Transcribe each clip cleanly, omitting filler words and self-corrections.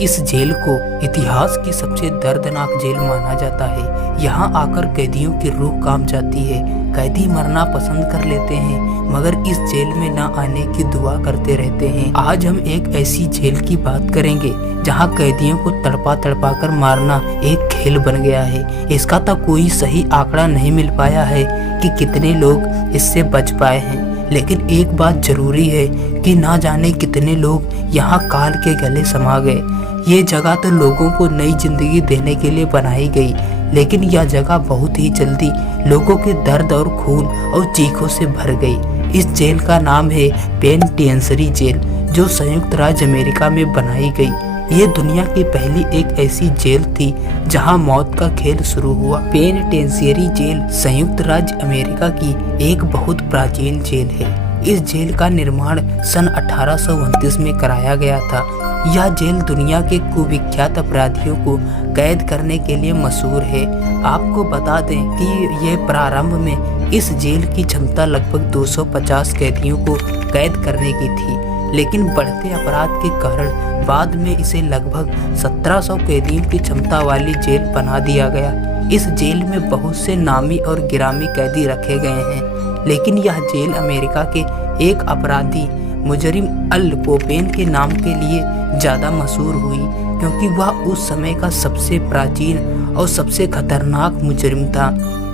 इस जेल को इतिहास की सबसे दर्दनाक जेल माना जाता है। यहाँ आकर कैदियों की रूह कांप जाती है। कैदी मरना पसंद कर लेते हैं मगर इस जेल में न आने की दुआ करते रहते हैं। आज हम एक ऐसी जेल की बात करेंगे जहाँ कैदियों को तड़पा तड़पा कर मारना एक खेल बन गया है। इसका तो कोई सही आंकड़ा नहीं मिल पाया है कि कितने लोग इससे बच पाए हैं, लेकिन एक बात जरूरी है कि ना जाने कितने लोग यहाँ काल के गले समा गए। ये जगह तो लोगों को नई जिंदगी देने के लिए बनाई गई, लेकिन यह जगह बहुत ही जल्दी लोगों के दर्द और खून और चीखों से भर गई। इस जेल का नाम है पेनिटेंशियरी जेल, जो संयुक्त राज्य अमेरिका में बनाई गई। ये दुनिया की पहली एक ऐसी जेल थी जहां मौत का खेल शुरू हुआ। पेनिटेंशियरी जेल संयुक्त राज्य अमेरिका की एक बहुत प्राचीन जेल है। इस जेल का निर्माण सन 1829 में कराया गया था। यह जेल दुनिया के कुविख्यात अपराधियों को कैद करने के लिए मशहूर है। आपको बता दें कि यह प्रारंभ में इस जेल की क्षमता लगभग 250 कैदियों को कैद करने की थी, लेकिन बढ़ते अपराध के कारण बाद में इसे लगभग 1700 कैदियों की क्षमता वाली जेल बना दिया गया। इस जेल में बहुत से नामी और गिरामी कैदी रखे गए हैं, लेकिन यह जेल अमेरिका के एक अपराधी मुजरिम अल कोपेन के नाम के लिए ज़्यादा मशहूर हुई, क्योंकि वह उस समय का सबसे प्राचीन और सबसे खतरनाक मुजरिम था।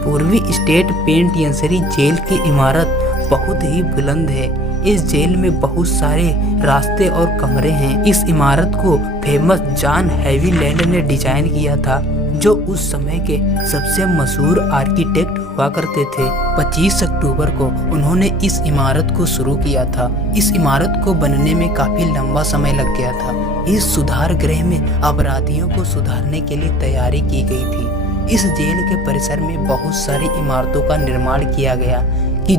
पूर्वी स्टेट पेनिटेंशियरी जेल की इमारत बहुत ही बुलंद है। इस जेल में बहुत सारे रास्ते और कमरे हैं। इस इमारत को फेमस जॉन हैविलैंड ने डिजाइन किया था, जो उस समय के सबसे मशहूर आर्किटेक्ट हुआ करते थे। 25 अक्टूबर को उन्होंने इस इमारत को शुरू किया था। इस इमारत को बनने में काफी लंबा समय लग गया था। इस सुधार गृह में अपराधियों को सुधारने के लिए तैयारी की गई थी। इस जेल के परिसर में बहुत सारी इमारतों का निर्माण किया गया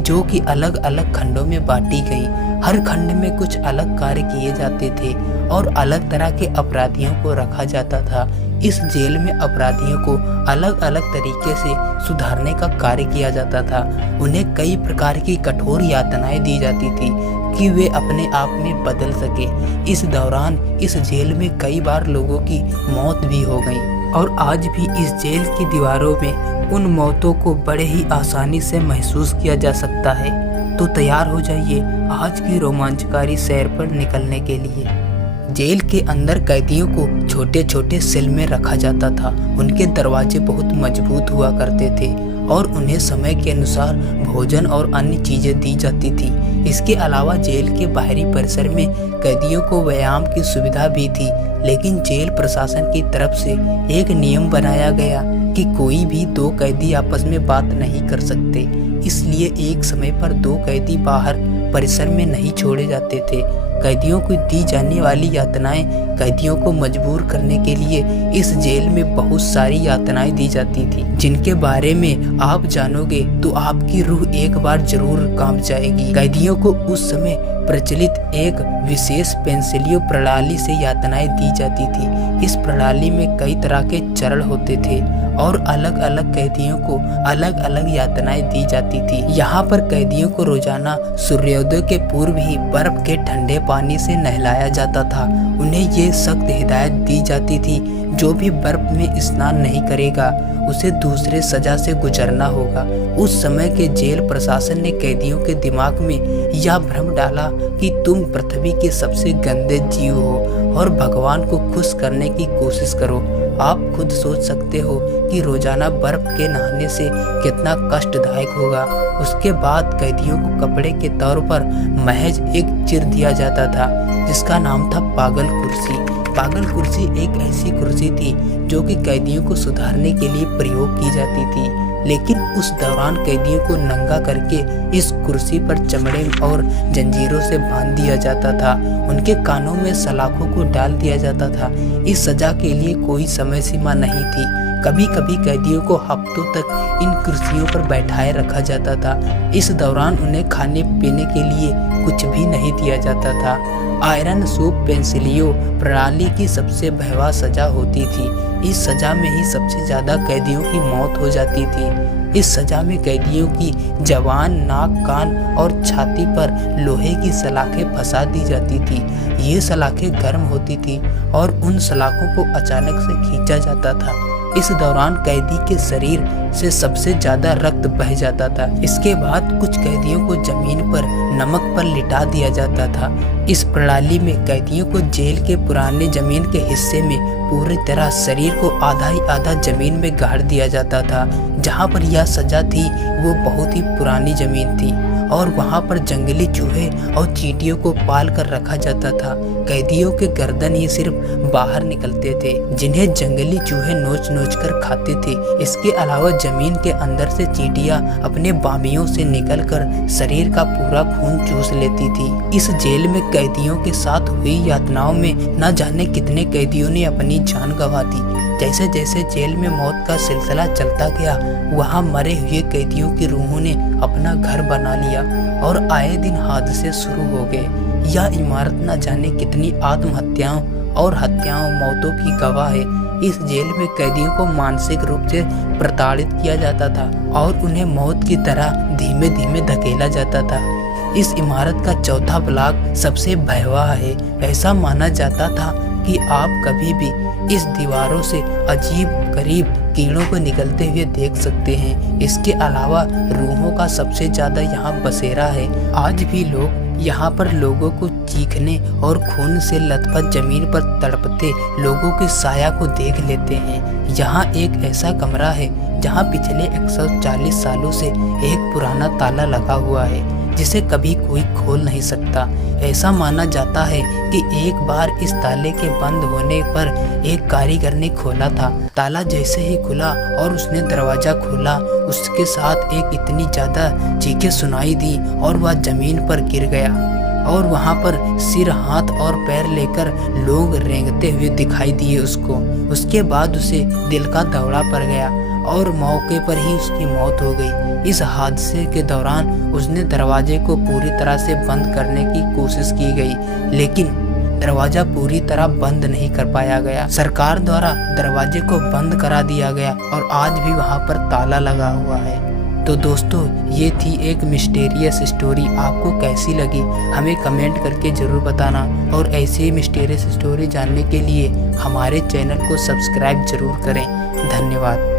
जो कि अलग अलग खंडों में बांटी गई। हर खंड में कुछ अलग कार्य किए जाते थे और अलग तरह के अपराधियों को रखा जाता था। इस जेल में अपराधियों को अलग अलग तरीके से सुधारने का कार्य किया जाता था। उन्हें कई प्रकार की कठोर यातनाएं दी जाती थी कि वे अपने आप में बदल सके। इस दौरान इस जेल में कई बार लोगों की मौत भी हो गई और आज भी इस जेल की दीवारों में उन मौतों को बड़े ही आसानी से महसूस किया जा सकता है। तो तैयार हो जाइए आज की रोमांचकारी सैर पर निकलने के लिए। जेल के अंदर कैदियों को छोटे छोटे सेल में रखा जाता था। उनके दरवाजे बहुत मजबूत हुआ करते थे और उन्हें समय के अनुसार भोजन और अन्य चीजें दी जाती थी। इसके अलावा जेल के बाहरी परिसर में कैदियों को व्यायाम की सुविधा भी थी, लेकिन जेल प्रशासन की तरफ से एक नियम बनाया गया कि कोई भी 2 कैदी आपस में बात नहीं कर सकते। इसलिए एक समय पर 2 कैदी बाहर परिसर में नहीं छोड़े जाते थे। कैदियों को दी जाने वाली यातनाएं कैदियों को मजबूर करने के लिए इस जेल में बहुत सारी यातनाएं दी जाती थी, जिनके बारे में आप जानोगे तो आपकी रूह एक बार जरूर कांप जाएगी। कैदियों को उस समय प्रचलित एक विशेष पेंसिलियो प्रणाली से यातनाएं दी जाती थी। इस प्रणाली में कई तरह के चरण होते थे और अलग अलग कैदियों को अलग अलग यातनाएं दी जाती थी। यहाँ पर कैदियों को रोजाना सूर्योदय के पूर्व ही बर्फ के ठंडे पानी से नहलाया जाता था। उन्हें ये सख्त हिदायत दी जाती थी, जो भी बर्फ में स्नान नहीं करेगा उसे दूसरे सजा से गुजरना होगा। उस समय के जेल प्रशासन ने कैदियों के दिमाग में यह भ्रम डाला कि तुम पृथ्वी के सबसे गंदे जीव हो और भगवान को खुश करने की कोशिश करो। आप खुद सोच सकते हो कि रोजाना बर्फ के नहाने से कितना कष्टदायक होगा। उसके बाद कैदियों को कपड़े के तौर पर महज एक चिर दिया जाता था, जिसका नाम था पागल कुर्सी। पागल कुर्सी एक ऐसी कुर्सी थी जो कि कैदियों को सुधारने के लिए प्रयोग की जाती थी, लेकिन उस दौरान कैदियों को नंगा करके इस कुर्सी पर चमड़े और जंजीरों से बांध दिया जाता था। उनके कानों में सलाखों को डाल दिया जाता था। इस सजा के लिए कोई समय सीमा नहीं थी। कभी कभी कैदियों को हफ्तों तक इन कुर्सियों पर बैठाए रखा जाता था। इस दौरान उन्हें खाने पीने के लिए कुछ भी नहीं दिया जाता था। आयरन सूप पेंसिलियो प्रणाली की सबसे भयावह सजा होती थी। इस सजा में ही सबसे ज्यादा कैदियों की मौत हो जाती थी। इस सजा में कैदियों की जबान, नाक, कान और छाती पर लोहे की सलाखें फंसा दी जाती थी। ये सलाखें गर्म होती थी और उन सलाखों को अचानक से खींचा जाता था। इस दौरान कैदी के शरीर से सबसे ज्यादा रक्त बह जाता था। इसके बाद कुछ कैदियों को जमीन पर नमक पर लिटा दिया जाता था। इस प्रणाली में कैदियों को जेल के पुराने जमीन के हिस्से में पूरी तरह शरीर को आधा ही आधा जमीन में गाड़ दिया जाता था। जहाँ पर यह सजा थी वो बहुत ही पुरानी जमीन थी और वहाँ पर जंगली चूहे और चींटियों को पाल कर रखा जाता था। कैदियों के गर्दन ही सिर्फ बाहर निकलते थे, जिन्हें जंगली चूहे नोच नोच कर खाते थे। इसके अलावा जमीन के अंदर से चींटियां अपने बामियों से निकलकर शरीर का पूरा खून चूस लेती थी। इस जेल में कैदियों के साथ हुई यातनाओं में न जाने कितने कैदियों ने अपनी जान गंवा दी। जैसे जैसे जेल में मौत का सिलसिला चलता गया, वहाँ मरे हुए कैदियों की रूहों ने अपना घर बना लिया और आए दिन हादसे शुरू हो गए। यह इमारत न जाने कितनी आत्महत्याओं और हत्याओं, मौतों की गवाह है। इस जेल में कैदियों को मानसिक रूप से प्रताड़ित किया जाता था और उन्हें मौत की तरह धीमे धीमे धकेला जाता था। इस इमारत का चौथा ब्लॉक सबसे भयावह है। ऐसा माना जाता था कि आप कभी भी इस दीवारों से अजीब गरीब कीड़ों को निकलते हुए देख सकते हैं। इसके अलावा रूहों का सबसे ज्यादा यहाँ बसेरा है। आज भी लोग यहाँ पर लोगों को चीखने और खून से लथपथ जमीन पर तड़पते लोगों के साया को देख लेते हैं। यहाँ एक ऐसा कमरा है जहाँ पिछले 140 सालों से एक पुराना ताला लगा हुआ है, जिसे कभी कोई खोल नहीं सकता। ऐसा माना जाता है कि एक बार इस ताले के बंद होने पर एक कारीगर ने खोला था। ताला जैसे ही खुला और उसने दरवाजा खोला, उसके साथ एक इतनी ज्यादा चीखें सुनाई दी और वह जमीन पर गिर गया और वहाँ पर सिर, हाथ और पैर लेकर लोग रेंगते हुए दिखाई दिए उसको। उसके बाद उसे दिल का दौरा पड़ गया और मौके पर ही उसकी मौत हो गई। इस हादसे के दौरान उसने दरवाजे को पूरी तरह से बंद करने की कोशिश की गई, लेकिन दरवाजा पूरी तरह बंद नहीं कर पाया गया। सरकार द्वारा दरवाजे को बंद करा दिया गया और आज भी वहाँ पर ताला लगा हुआ है। तो दोस्तों, ये थी एक मिस्टीरियस स्टोरी। आपको कैसी लगी हमें कमेंट करके ज़रूर बताना और ऐसे ही मिस्टीरियस स्टोरी जानने के लिए हमारे चैनल को सब्सक्राइब जरूर करें। धन्यवाद।